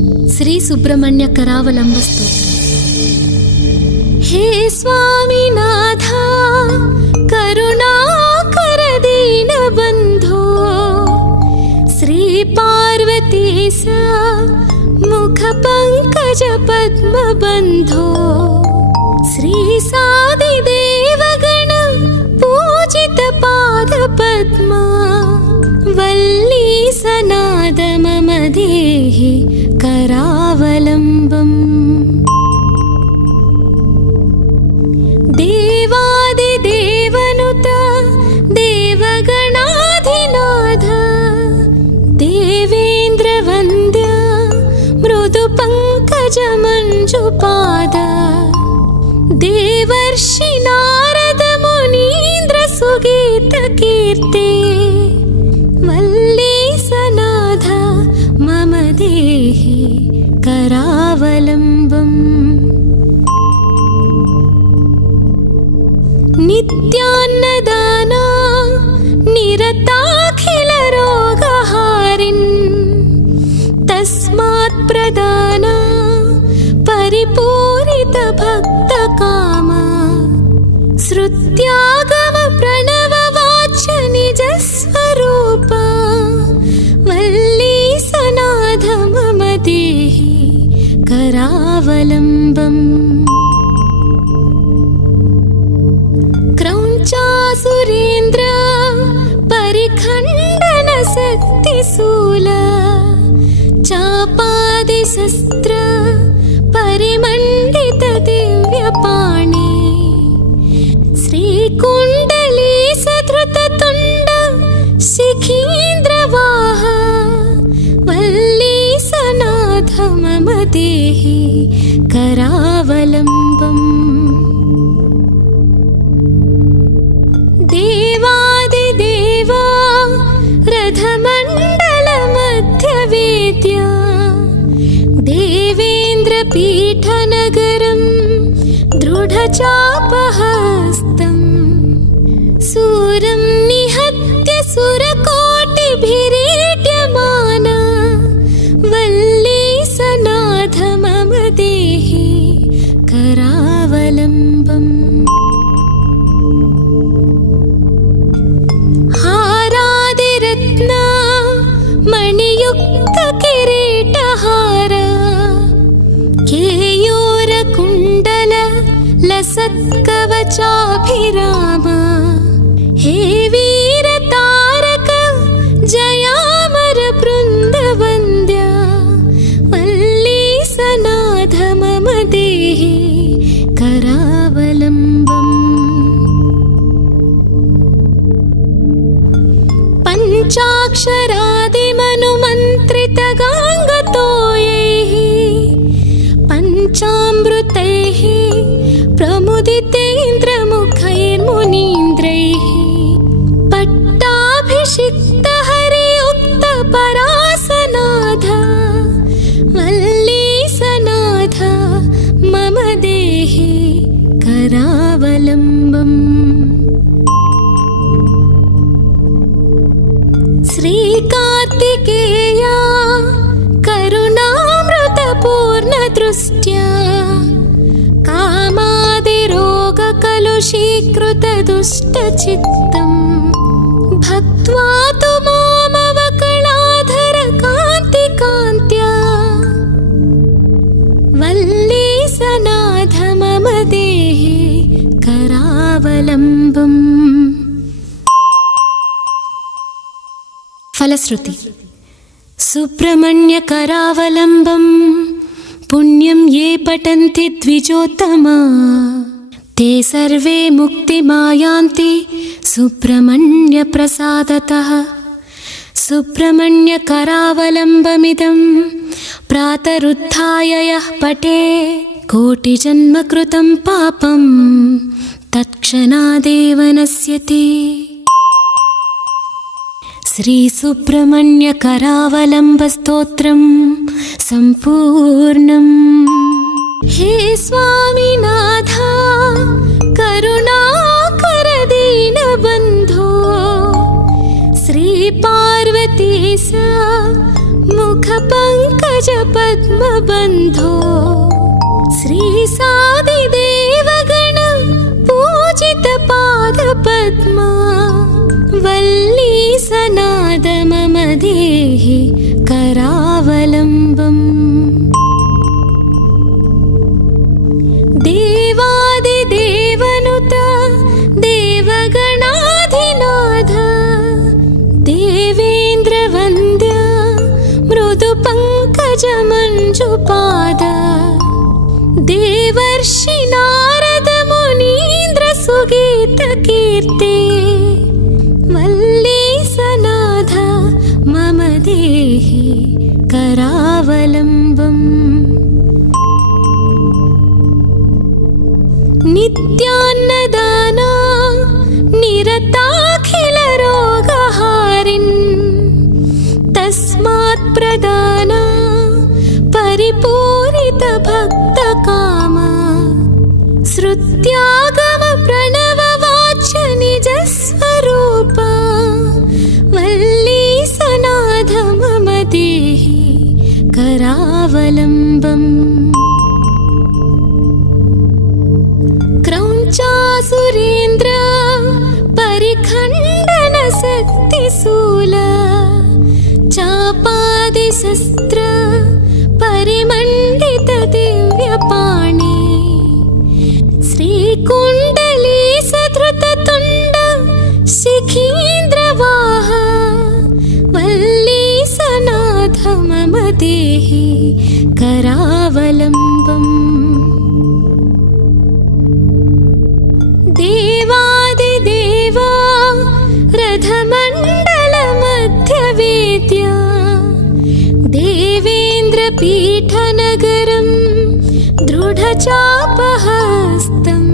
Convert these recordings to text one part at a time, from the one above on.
श्री सुब्रह्मण्य करावलंब स्तोत्र। हे स्वामीनाथा करुणाकर दीन बंधो, श्री पार्वतीसा मुख पंकज पद्म बंधो, श्री सादि देवगण पूजित पाद पद्मा, वल्ली सनाद मम देहि करावलंबम्। देवादिदेवनुत देवगणाधिनाथ, देवेन्द्र वन्द्य मृदु पंकज मंजुपाद, देवर्षि नारद मुनीन्द्र सुगीत कीर्ते, वल्ली सनाथ मम देहि करावलंबम्। नित्यान्नदाना निरताखिल रोगहारिन्, तस्मात् प्रदाना परिपूरित भक्त कामा, श्रुत्यागम प्रणव वाच्य निज स्वरूपा, वल्ली सनाथ मम देहि करावलंबम्। क्रौञ्चासुरेन्द्र परिखण्डन शक्तिशूल, चापादिशस्त्र परिमण्डित दिव्यपाणि, श्रीकुण्डली सधृत तुण्ड शिखीन्द्रवाह, वल्ली सनाथ मम देहि करावलंबम्। देवादिदेवा रथमण्डल मध्यवेद्या, देवेन्द्र पीठनगरं दृढचापहस्तम्, सूरं निहत्य सुरकोटिभिरीड्यमाना, वल्ली सनाथ मम देहि करावलंबम्। हारादिरत्ना मणियुक्त किरीटहार, केयूर कुण्डल लसत्कवचाभिराम, हे वीर तारक जयामर बृन्दवन्द्या, वल्ली सनाथ मम देहि करावलंबम्। पंचाक्षरादिमनुमन्त्रित गाङ्गतोयैः, पंचामृतैः प्रमुदितेन्द्रमुखैर्मुनीन्द्रैः, पट्टाभिषिक्त हरियुक्त परासनाथ, वल्ली सनाथ मम देहि करावलंबम्। श्रीकार्तिकेया करुणामृतपूर्णदृष्ट्या, कामादिरोगकलुषीकृत दुष्टचित्तं, भक्त्वा तु मामवकणाधर कान्तिकान्त्या, वल्ली सनाथ मम देहि करावलंबम्। फलश्रुति। सुब्रह्मण्य करावलंबं पुण्यं ये पठन्ति द्विजोत्तमा, ते सर्वे मुक्तिमायान्ति सुब्रह्मण्य प्रसादतः। सुब्रह्मण्य करावलंबमिदं प्रातरुत्थाय यः पठेत्, कोटिजन्म कृतं पापं तत्क्षणादेव नश्यति। श्री सुब्रह्मण्य करावलंब स्तोत्रम संपूर्णम्। हे स्वामीनाथा करुणाकर दीन बंधो, श्री पार्वतीसा मुख पंकज पङ्कजपद्मबन्धो श्रीसादिदेवगण पूजितपादपद्मा वल्लीसनाद मम देहि करावलम्बम्। देवादिदेवनुत देवगणाधिनाथ देवेन्द्रवन्द्य मृदुपङ्कजमञ्जुपाद देवर्षि नारद मुनीन्द्र सुगीतकीर्ते वल्लीसनाथ मम देहि करावलम्बम्। नित्यान्नदाना निरताखिलरोगहारिन् तस्मात् प्रदाना परिपूरितभक्तकामा श्रुत्यागम प्रणववाच्य निजस्वरूपा वल्लीसनाथ मम देहि करावलम्बम्। क्रौञ्चासुरेन्द्र परिखण्डन शक्तिशूल चापादिशस्त्र परिमण्डित दिव्यपाणि श्रीकुण्डली सधृततुण्ड शिखीन्द्रवाह वल्लीसनाथ मम देहि करावलम्बम्। देवादिदेवा रथमण्डलमध्यवेद्या देवेन्द्रपीठनगरं दृढचापहस्तं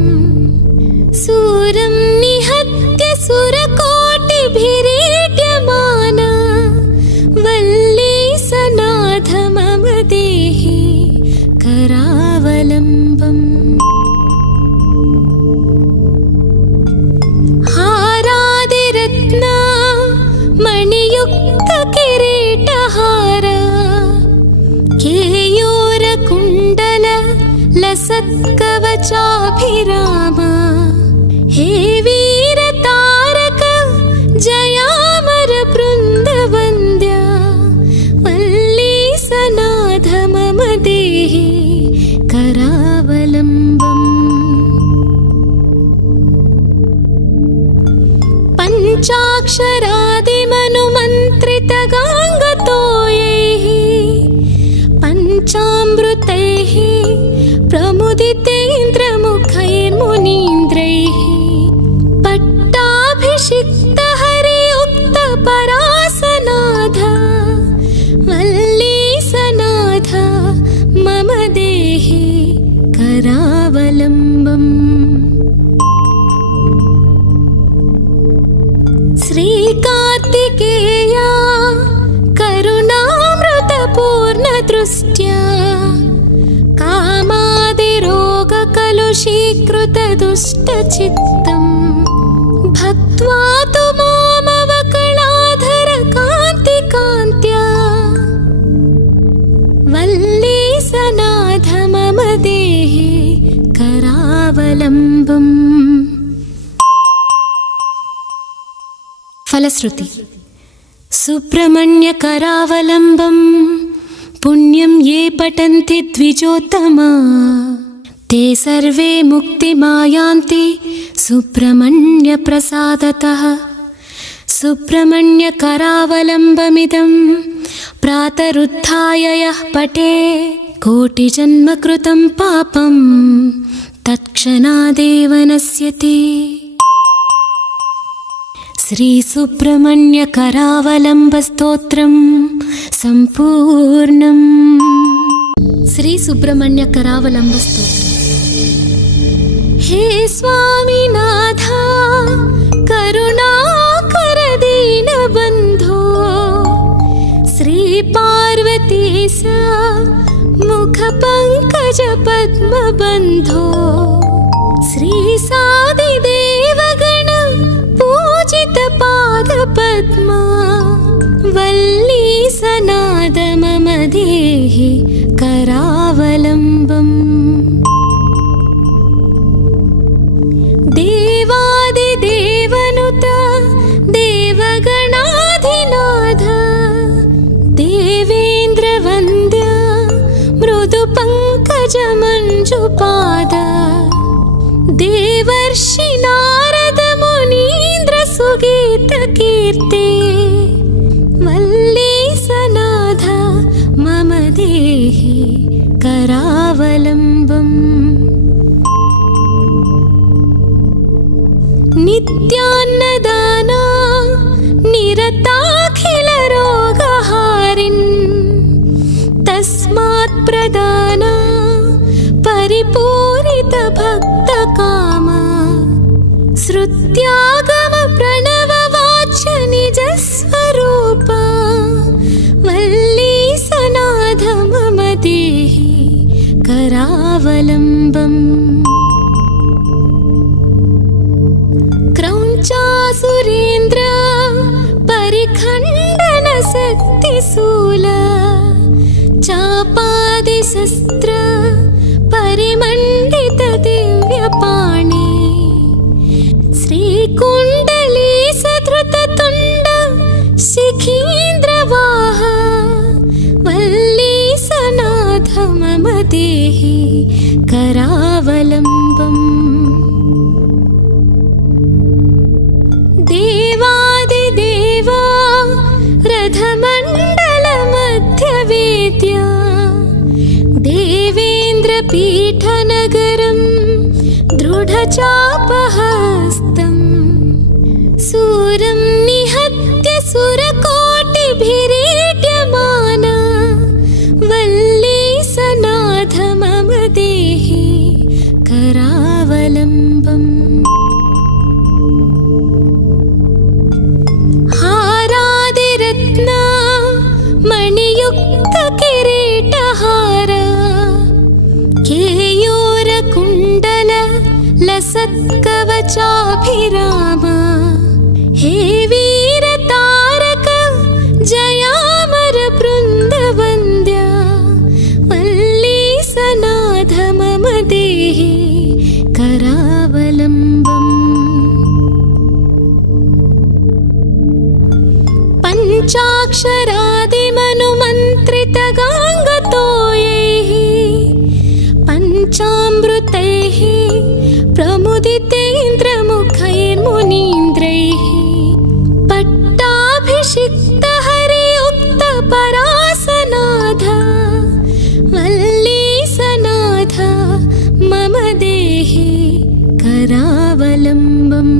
सूरं निहत्य सुरकोटिभिरीड्यमाना वल्लीसनाथ मम देहि करावलम्बम्। हारादिरत्ना मणियुक्त किरीटहार केयूरकुण्डल लसत्कवचाभिराम हे वीरतारक जयामर बृन्दवन्द्या वल्लीसनाथ मम देहि करावलम्बम्। पञ्चाक्षरादिमनुमन्त्रितगाङ्गतो यैः पञ्चामृतैः प्रमुदितेन्द्रमुखैर्मुनीन्द्रैः पट्टाभिषिक्तहरियुक्तपरासनाथ वल्लीसनाथ मम देहि करावलम्बम्। श्रीकार्तिकेया करुणामृतपूर्णदृष्ट्या कामादिरोगकलुषीकृतदुष्टचित्तं भक्त्वा तु मामवकलाधरकान्तिकान्त्या वल्लीसनाथ मम देहि करावलम्बम्। फलश्रुति सुब्रह्मण्य करावलम्बं पुण्यं ये पठन्ति द्विजोत्तमा ते सर्वे मुक्तिमायान्ति सुब्रह्मण्य प्रसादतः। सुब्रह्मण्य करावलम्बमिदं प्रातरुत्थाय यः पठे कोटिजन्मकृतं पापं तत्क्षणादेव नश्यति। श्री सुब्रह्मण्य करावलम्ब स्तोत्रम संपूर्णम्। श्री सुब्रह्मण्य करावलम्ब स्तोत्रम। हे स्वामीनाथ करुणाकर दीनबन्धो श्री पार्वतीश मुख पंकज पद्मबन्धो श्री सादिदेवगण पूजित पाद पद्मा वल्लीसनाद मम देहि करावलम्बम्। देवादिदेवनुत देवगणाधिनाथ देवेन्द्रवन्द्य मृदुपङ्कजमञ्जुपाद देवर्षि नारद मुनीन्द्र सुगीतकीर्ते वल्लीसनाथ मम देहि करावलम्बम्। नित्यान्नदाना निरताखिलरोगहारिन् तस्मात् प्रदाना परिपूरितभक्तकामा श्रुत्यागम प्रणववाच्य निजस्वरूपा वल्लीसनाथ मम देहि करावलम्बम्। क्रौञ्चासुरेन्द्र परिखण्डन शक्तिशूल चापादिशस्त्र परिमण्डित दिव्यपाणि श्रीकुण्डली सधृततुण्ड शिखीन्द्रवाह वल्लीसनाथ मम देहि करावलम्बम्। देवादिदेवा रथमण्डलमध्यवेद्या देवेन्द्रपीठनगरं दृढचापहस्तम् सूरं निहत्य सुरकोटिभिरीड्यमाना वल्लीसनाथ मम देहि करावलम्बम्। हारादिरत्ना मणियुक्त किरीटहार केयूरकुण्डल लसत्कवचाभिराम हे वीरतारक जयामर बृन्दवन्द्या वल्लीसनाथ मम देहि करावलम्बम्। पञ्चाक्षरादिमनुमन्त्रितगाङ्गतोयैः पञ्चामृतैः प्रमुदितेन्द्रमुखैर्मुनीन्द्रैः पट्टाभिषिक्तहरियुक्तपरासनाथ वल्लीसनाथ मम देहि करावलम्बम्।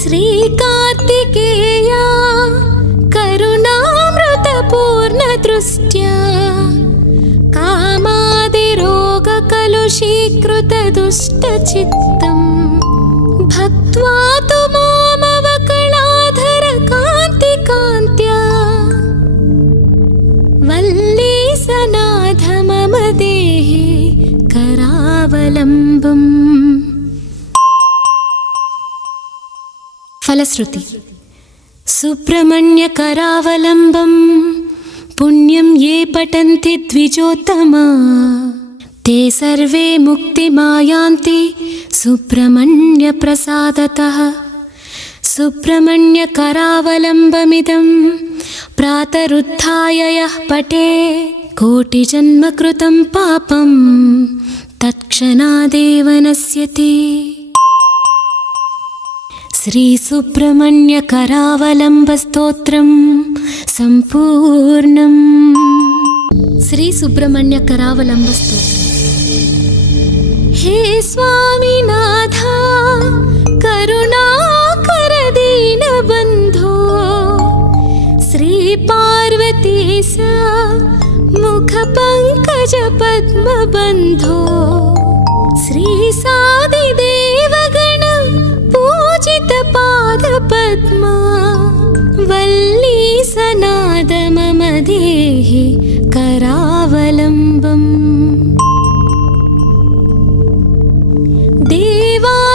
श्रीकार्तिकेया करुणामृतपूर्णदृष्ट्या कामादिरोगकलुषीकृतदुष्टचित्तं भक्त्वा तु मामवकलाधरकान्तिकान्त्या वल्लीसनाथ मम देहि करावलम्बम्। फलश्रुति सुब्रह्मण्य करावलम्बं पुण्यं ये पठन्ति द्विजोत्तमा ते सर्वे मुक्तिमायान्ति सुब्रह्मण्य प्रसादतः। सुब्रह्मण्य करावलम्बमिदं प्रातरुत्थाय यः पठेत् कोटिजन्म कृतं पापं तत्क्षणादेव नश्यति। श्री सुब्रह्मण्य करावलम्ब स्तोत्रम संपूर्णम्। श्री सुब्रह्मण्य करावलम्ब स्तोत्रम। हे स्वामीनाथ करुणाकर दीनबन्धो श्री पार्वतीश मुख पंकज पद्म बन्धो श्री सादिदेवगण पूजित पाद पद्मा वल्लीसनाद मम देहि करावलम्बम्।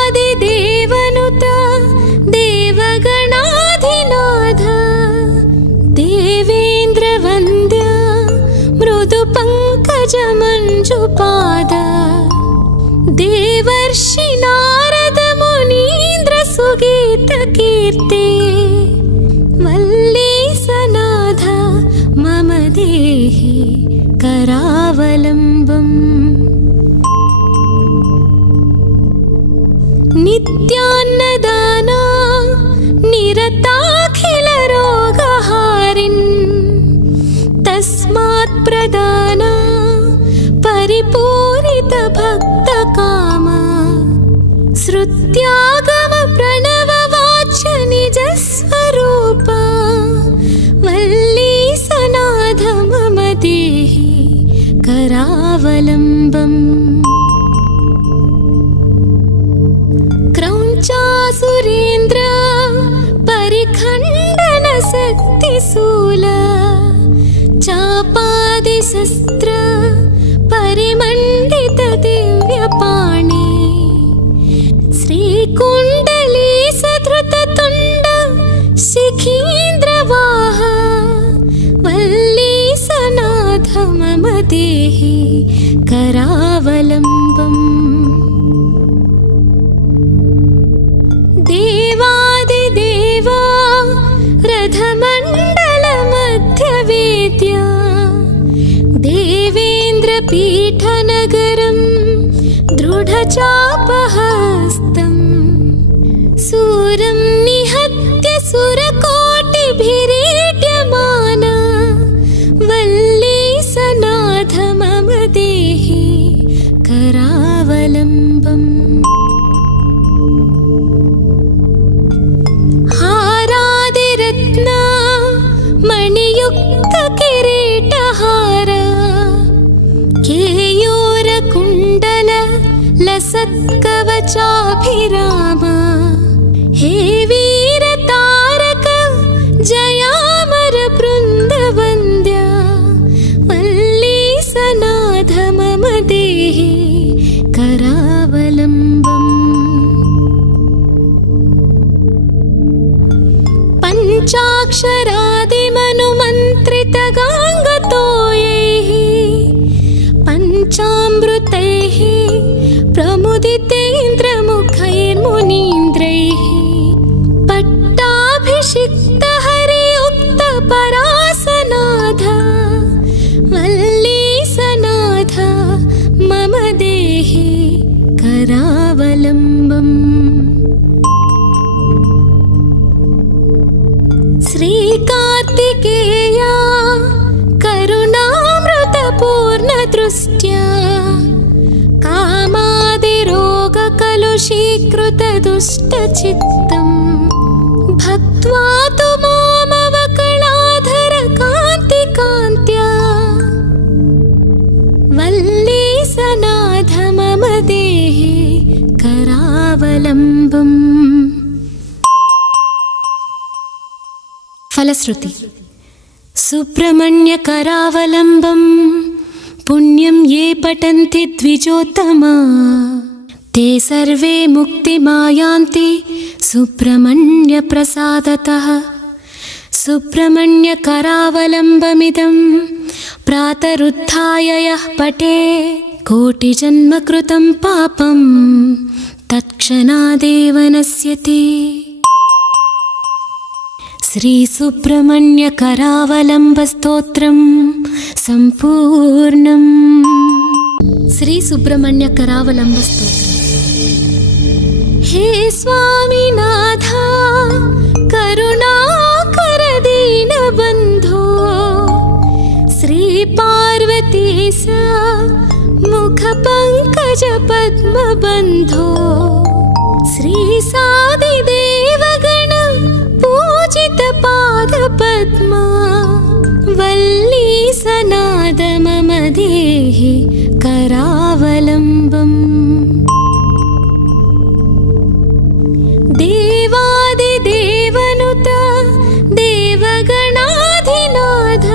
देवादिदेवनुत वन्द्य मृदु पंकज मंजुपाद देवर्षि नारद मुनीन्द्र सुगीत कीर्ते वल्लीसनाथ मम देहि करावलम्बम् नित्यान्नदाना निरताखिल रोगहारिन् तस्मात् प्रदाना परिपूरित भक्तकामा श्रुत्यागम प्रणववाच्य निजस्वरूपा वल्लीसनाथ मम देहि करावलम्बम् क्रौञ्चासुरेन्द्र परिखण्डन शक्तिशूल चापादिशस्त्र परिमण्डित दिव्यपाणि श्रीकुण्डली सधृततुण्ड शिखीन्द्रवाह वल्लीसनाथ मम देहि करावलम्बम् देवादिदेवा रथमण्डल मध्यवेद्या देवेन्द्रपीठनगरं दृढचापहस्तं सूरं निहत्य सुरकोटिभिरीड्यमाना वल्लीसनाथ मम देहि करावलम्बम् हारादिरत्ना मणियुक्त किरीटहार केयूरकुण्डल लसत्कवचाभिराम हे वीरतारक जयामर बृन्दवन्द्य वल्लीसनाथ मम देहि करावलम्बम् पञ्चाक्षरादिमनुमन्त्रितगाङ्गतोयैः पञ्चामृतैः प्रमुदितेन्द्रमुखैर्मुनीन्द्रैः पट्टाभिषिक्तहरियुक्तपरासनाथ वल्लीसनाथ मम देहि करावलम्बम् श्रीकार्तिकेया करुणामृतपूर्णदृष्ट्या कामादिरोगकलुषीकृतदुष्टचित्तं भक्त्वा तु मामवकलाधर कान्तिकान्त्या वल्लीसनाथ मम देहि करावलम्बम्। फलश्रुति सुब्रह्मण्य करावलम्बं पुण्यं ये पठन्ति द्विजोत्तमा ते सर्वे मुक्तिमायान्ति सुब्रह्मण्य प्रसादतः। सुब्रह्मण्य करावलम्बमिदं प्रातरुत्थाय यः पठे कोटिजन्म कृतं पापं तत्क्षणादेव नश्यति। श्री सुब्रह्मण्य करावलम्ब स्तोत्रम संपूर्णम्। श्री सुब्रह्मण्य करावलम्ब स्तोत्रम। हे स्वामीनाथ करुणाकर दीनबन्धो श्री पार्वतीश मुख पंकज पद्मबन्धो श्री सादिदेवगण पूजित पाद पद्मा वल्लीसनाथ मम देहि करावलम्बम्। देवादिदेवनुत देवगणाधिनाथ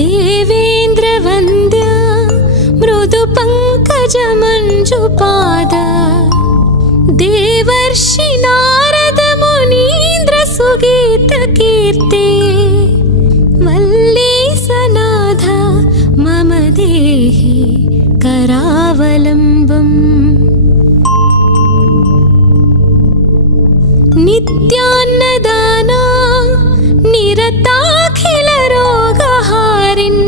देवेन्द्रवन्द्य मृदु पंकज मंजुपाद देवर्षि नारद मुनीन्द्र सुगीत कीर्ते वल्ली देहि करावलम्बम् नित्यान्नदाना निरताखिलरोगहारिन्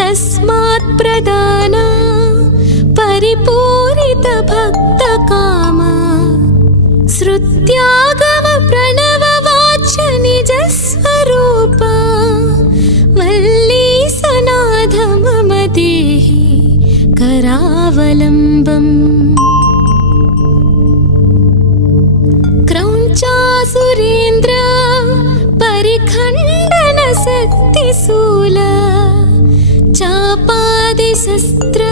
तस्मात् प्रदाना परिपूरितभक्तकामा श्रुत्यागम प्रणववाच्य निजस्वरूपा वल्ली सनाथ मम देहि करावलम्बम् क्रौञ्चासुरेन्द्र परिखण्डन शक्तिशूल चापादिशस्त्र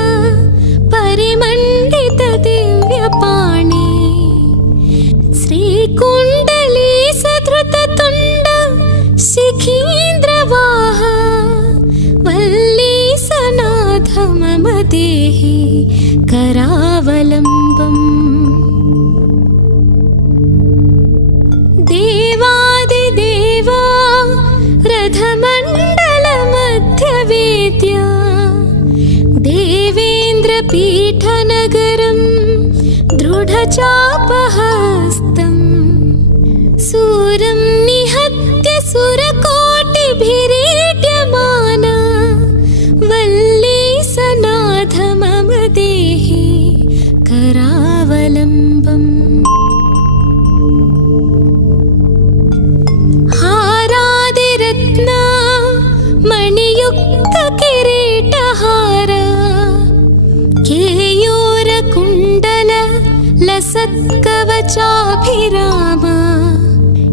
परिमण्डित दिव्यपाणि श्रीकुण्डली सधृततुण्ड शिखीन्द्रवाह वल्ली सनाथ मम देहि करावलम्बम् देवादिदेवा रथमण्डलमध्यवेद्या देवेन्द्रपीठनगरं दृढचापहस्तम् सूरं निहत्य सुरकोटिभिरीड्यमाना वल्ली सनाथ मम देहि करावलम्बम् हारादिरत्ना मणियुक्त किरीटहार केयूरकुण्डल लसत्कवचाभिराम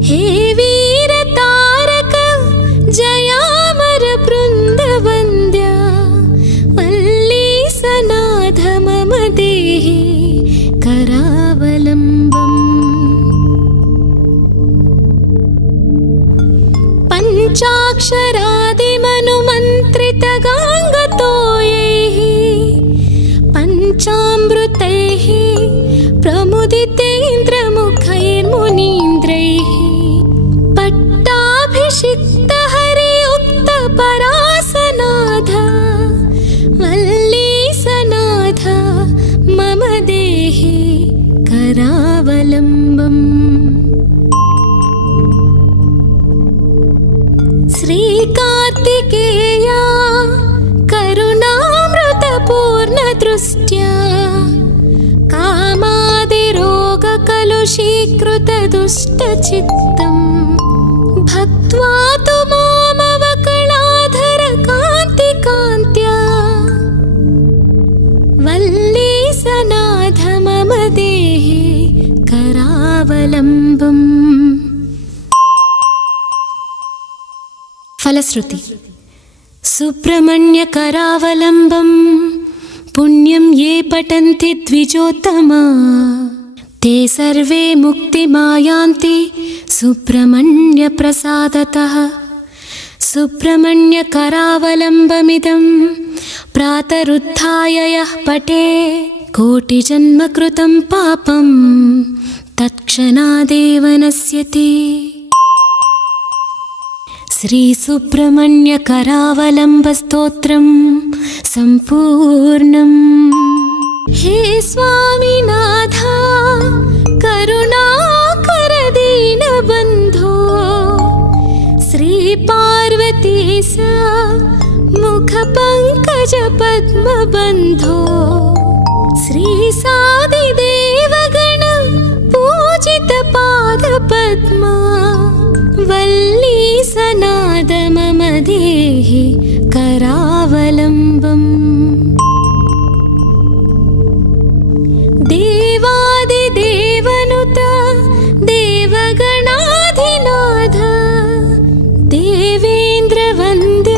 हे वीरतारक जयामर बृन्दवन्द्या वल्ली सनाथ मम देहि करावलम्बम् पञ्चाक्षरादिमनुमन्त्रितगाङ्गतोयैः पञ्चामृतैः प्रमुदितेन्द्रमुखैर्मुनीन्द्रैः पट्टाभिषिक्तहरियुक्तपरासनाथ वल्ली सनाथ मम देहि करावलम्बम् श्रीकार्तिकेया करुणामृतपूर्णदृष्ट्या कामादिरोगकलुषीकृतदुष्टचित्तं भक्त्वा तु मामवकलाधरकान्तिकान्त्या वल्ली सनाथ मम देहि करावलम्बम्। फलश्रुति सुब्रह्मण्य करावलम्बं पुण्यं ये पठन्ति द्विजोत्तमा ते सर्वे मुक्तिमायान्ति सुब्रह्मण्य प्रसादतः। सुब्रह्मण्य करावलम्बमिदं प्रातरुत्थाय यः पठेत् कोटिजन्म कृतं पापं तत्क्षणादेव नश्यति। श्री सुब्रह्मण्य करावलम्ब स्तोत्रम संपूर्णम्। हे स्वामीनाथ करुणाकर दीनबन्धो श्री पार्वतीश मुख पंकज पद्मबन्धो श्री सादिदेवगण पूजित पाद पद्मा वल्ली सनाथ मम देहि करावलम्बम्। देवादिदेवनुत देवगणाधिनाथ देवेन्द्रवन्द्य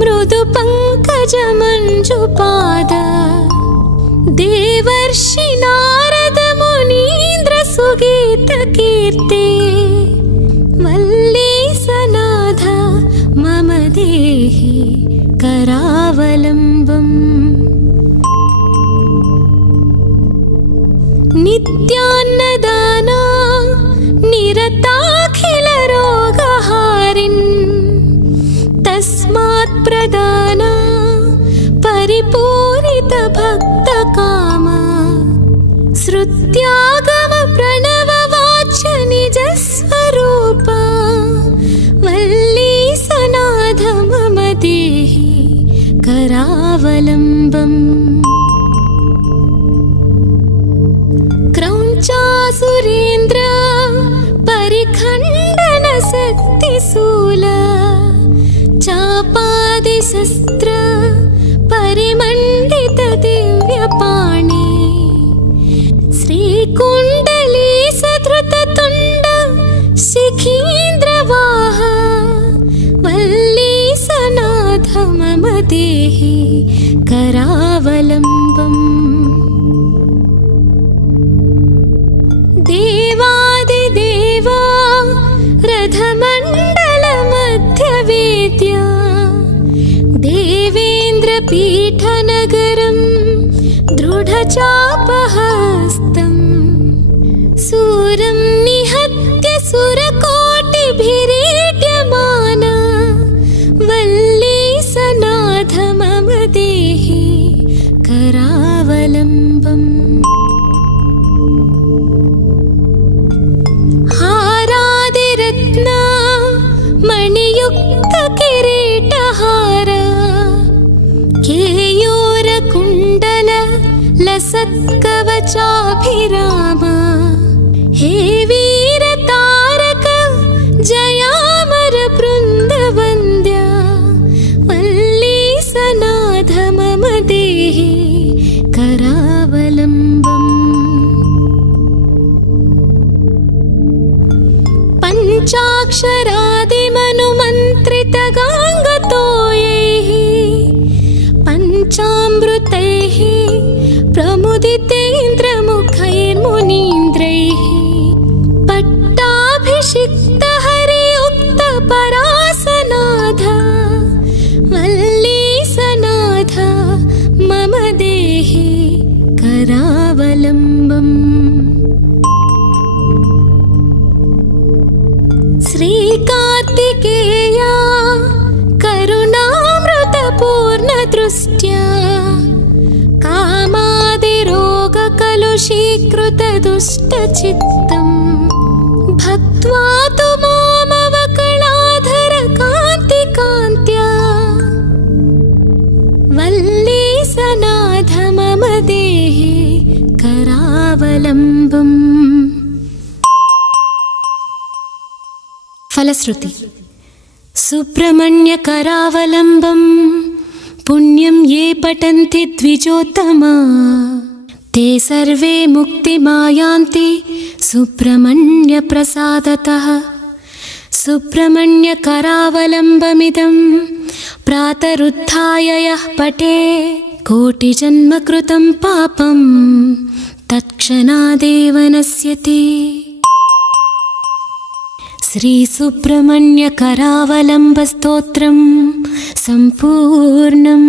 मृदुपङ्कज मञ्जुपाद देवर्षि नारद मुनीन्द्र सुगीत कीर्ते वल्ली सनाथ मम देहि करावलम्बम्। नित्यान्नदाना निरताखिलरोगहारिन् तस्मात् प्रदाना परिपूरितभक्तकामा श्रुत्यागमप्रणववाच्य निजस्वरूपा वल्ली सनाथ मम देहि करावलम्बम्। क्रौञ्चासुरेन्द्र परिखण्डन शक्तिशूल चापादिशस्त्र परिमण्डित दिव्यपाणि श्रीकुण्डली सधृततुण्ड शिखीन्द्रवाह वल्ली सनाथ मम देहि करावलम्बम्। देवादिदेवा रथमण्डलमध्यवेद्या देवेन्द्रपीठनगरं दृढचापहस्तम् सूरं निहत्य सुरकोटिभिरीड्यमाना वल्ली सनाथ मम देहि करावलम्बम्। हारादिरत्ना मणियुक्त किरीटहार केयूरकुण्डल लसत्कवचाभिराम हे वीरतारक जयामर बृन्दवन्द्या वल्ली सनाथ मम देहि करावलम्बम्। पञ्चाक्षरादिमनुमन्त्रितगाङ्गतोयैः पञ्चामृतैः प्रमुदितेन्द्रमुखैर्मुनीन्द्रैः पट्टाभिषिक्तहरियुक्तपरासनाथ वल्ली सनाथ मम देहि करावलम्बम्। श्रीकार्तिकेया करुणामृतपूर्णदृष्ट्या कामादिरोगकलुषीकृतदुष्टचित्तं भक्त्वा तु मामवकलाधरकान्तिकान्त्या वल्ली सनाथ मम देहि करावलम्बम्। फलश्रुति सुब्रह्मण्य करावलम्बं पुण्यं ये पठन्ति द्विजोत्तमा ते सर्वे मुक्तिमायान्ति सुब्रह्मण्य प्रसादतः। सुब्रह्मण्य करावलम्बमिदं प्रातरुत्थाय यः पठे कोटिजन्मकृतं पापं तत्क्षणादेव नश्यति। श्री सुब्रह्मण्य करावलम्ब स्तोत्रं संपूर्णम्।